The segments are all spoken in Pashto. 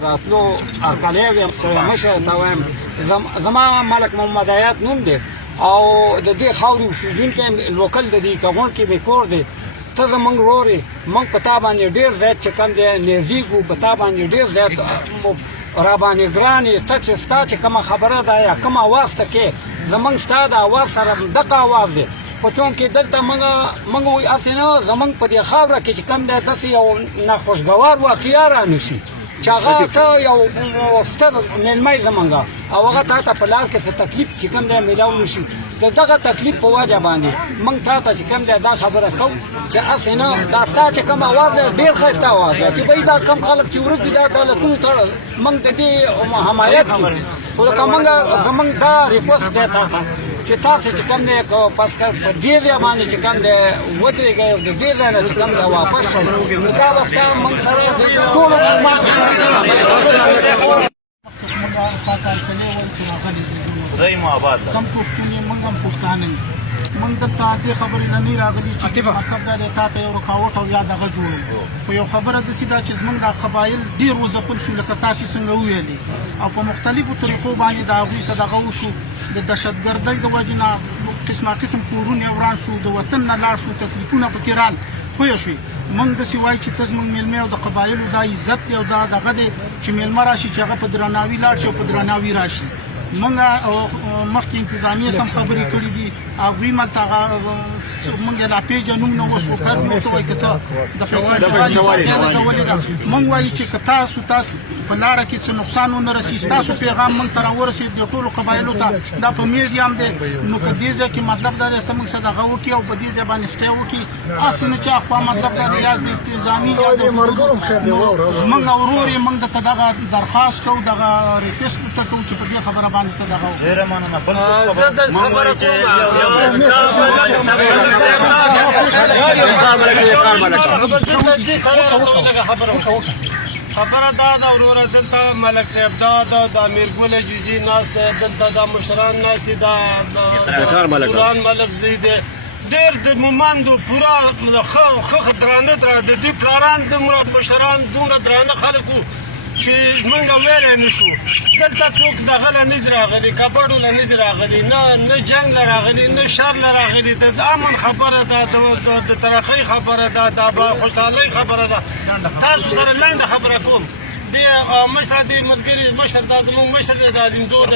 راتلو ارکانیو یم سره مشه ته وایم زما ملک محمد حیات نوم دی او د دې خاورې اوسېدونکی لوکل د دې کغون کې مې کور دی ته زموږ ورور یې موږ په تا باندې ډېر زیات چې کوم دی نېزیږو په تا باندې ډېر زیات را باندې ګران یې ته چې ستا چې کومه خبره ده یا کوم اواز ته کې زموږ ستا د اواز سره دغه اواز دی خو چونکې دلته موږ وایي هسې نه زموږ په دې خاوره کې چې کوم دی داسې یو ناخوشګوار واقعه رانشي چې هغه ته یو ستر مېلمه یې زموږ او هغه تا ته په لار کې څه تکلیف چې کوم دی میلاو نه شي د دغه تکلیف په وجه باندې موږ تا ته چې کوم دی دا خبره کوو چې هسې نه دا ستا چې کوم اواز دی ډېر ښایسته اواز دی چې بهی دا کم خلک چې ورک دي دا دولتونو ته موږ د دې حمایت کوو خو لکه زموږ دا ریکوست دی تا ته چې تاسو چې کوم دی پس په دې ځای باندې چې کوم دی ودرېږئ او د دې ځای نه چې کوم دی واپس شئ نو دا به ستا موږ سره د ټولو خدای مو آباد کم پښتون یې موږ هم پښتانه یو موږ دلته دې خبرې نه نه راغلي چې مطلب دا دی تا ته یو رکاوټ او یا دغه جوړو خو یو خبره داسې ده چې زموږ دا قبایل ډېر وځپل شو لکه تا چې څنګه وویلې او په مختلفو طریقو باندې د هغوی څه دغه وشو د دهشتګردۍ د وجې نه قسمه قسم کورونه وران شو د وطن نه لاړ شو تکلیفونه پکې رال پوه شوې موږ داسې وایو چې ته زموږ میلمه او د قبایلو دا عزت دی او دا دغه دی چې میلمه راشي چې هغه په درناوي لاړ شي او په درناوي راشي موږ مخکې انتظامیې سم خبرې کړې دي هغوی مالته موږ یې لا پیژنو نه اوس خو کار نو ته وایي که څه د پیسې لګولې ده موږ وایو چې که تاسو په لاره کې څه نقصان ونه رسي ستاسو پیغام موږ ته راورسېد د ټولو قبایلو ته دا په میډیم دی نو که دې ځای کې مطلب دا دی ته موږ څه دغه وکړي او په دې ځای باندې سټی وکړي هسې نه چې اخوا مطلب دا دی یا د انتظامي یا زموږ ورور یې موږ درته دغه درخواست کوو دغه ریکویسټ درته کوو چې په دې خبره باندې ته دغه وکړو ډېره مننه بل خبره چې خبره دا ده وروره دلته ملک صاحب دا د امیرګل جوجي ناست دی دلته دا مشران ناست دي دا غلام ملک زوی دی ډېر د مومندو پوره ښه درانه د دوی پلاران دومره مشران دومره درانه خلک وو چې موږ ویلی نه شو دلته څوک دغه له نه دي راغلي کباړو له نه دي راغلي نه جنګ له راغلي نه شر له راغلي د امن خبره ده د ترقۍ خبره ده د خوشحالۍ خبره ده تاسو سره لنډه خبره کوم د مشر د ملګري مشر دا زموږ مشر دی د عظیمزور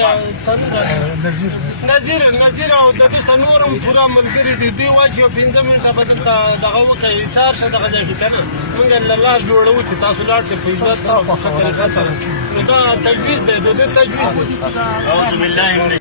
نظیر او د دې نور هم پوره ملګري دي دوی وایي چې 15 منټه به دلته دغه وکړي ایثار شه دغه ځای کې که نه موږ له لاس جوړوو چې تاسو لاړ شئ په عزت او په ښه طریقه سره نو دا تجویز دی د دې تجویز دی